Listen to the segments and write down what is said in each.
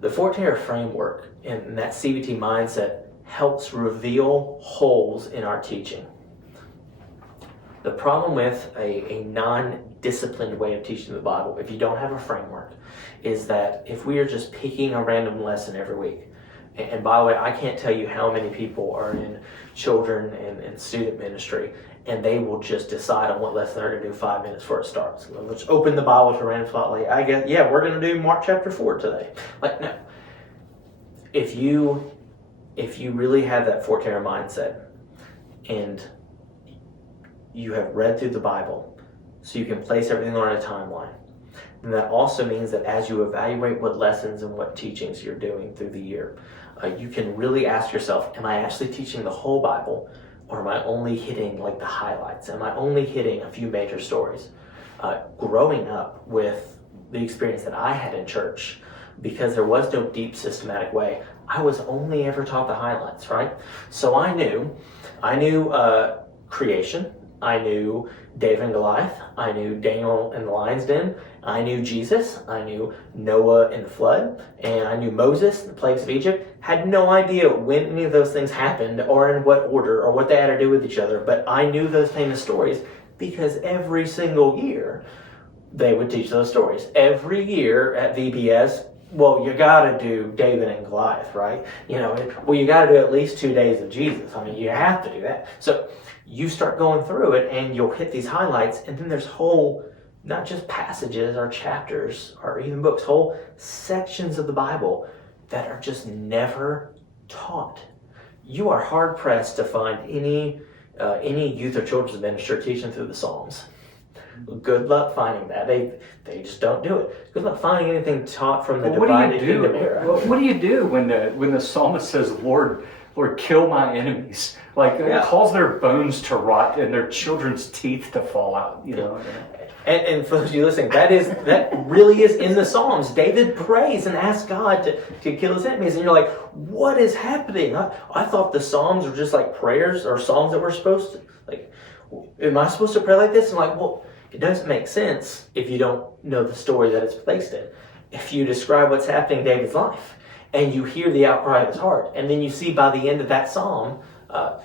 The Forterra framework and that CBT mindset helps reveal holes in our teaching. The problem with a non-disciplined way of teaching the Bible, if you don't have a framework, is that if we are just picking a random lesson every week, and by the way, I can't tell you how many people are in children and student ministry, and they will just decide on what lesson they're going to do 5 minutes before it starts. Let's open the Bible to a random spot. Like, I guess, yeah, we're going to do Mark chapter 4 today. Like, no. If you really have that Forterra mindset, and you have read through the Bible, so you can place everything on a timeline, and that also means that as you evaluate what lessons and what teachings you're doing through the year, you can really ask yourself, am I actually teaching the whole Bible, or am I only hitting like the highlights? Am I only hitting a few major stories? Growing up with the experience that I had in church, because there was no deep systematic way, I was only ever taught the highlights, right? So I knew creation, I knew David and Goliath, I knew Daniel in the lion's den, I knew Jesus, I knew Noah in the flood, and I knew Moses, the plagues of Egypt. Had no idea when any of those things happened or in what order or what they had to do with each other, but I knew those famous stories because every single year they would teach those stories. Every year at VBS, well, you got to do David and Goliath, right? You got to do at least 2 days of Jesus. I mean, you have to do that. So you start going through it and you'll hit these highlights, and then there's whole, not just passages or chapters or even books, whole sections of the Bible that are just never taught. You are hard pressed to find any youth or children's minister teaching through the Psalms. Good luck finding that. They just don't do it. Good luck finding anything taught from the divided kingdom era. What do you do when the psalmist says, Lord, kill my enemies? It calls their bones to rot and their children's teeth to fall out. And for those of you listening, that really is in the Psalms. David prays and asks God to kill his enemies, and you're like, what is happening? I thought the Psalms were just like prayers or songs that we're supposed to, like, am I supposed to pray like this? I'm like, well, it doesn't make sense if you don't know the story that it's placed in. If you describe what's happening in David's life, and you hear the outcry of his heart, and then you see by the end of that psalm,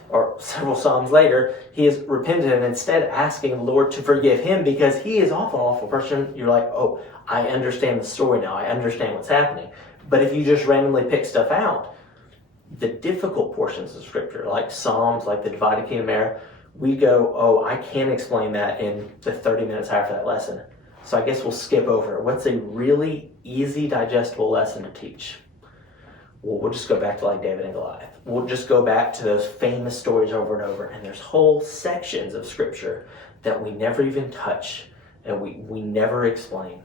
or several psalms later, he is repentant and instead asking the Lord to forgive him because he is often an awful person. You're like, oh, I understand the story now. I understand what's happening. But if you just randomly pick stuff out, the difficult portions of Scripture, like Psalms, like the divided kingdom era, we go, oh, I can't explain that in the 30 minutes after that lesson. So I guess we'll skip over it. What's a really easy, digestible lesson to teach? Well, we'll just go back to like David and Goliath. We'll just go back to those famous stories over and over. And there's whole sections of Scripture that we never even touch and we never explain.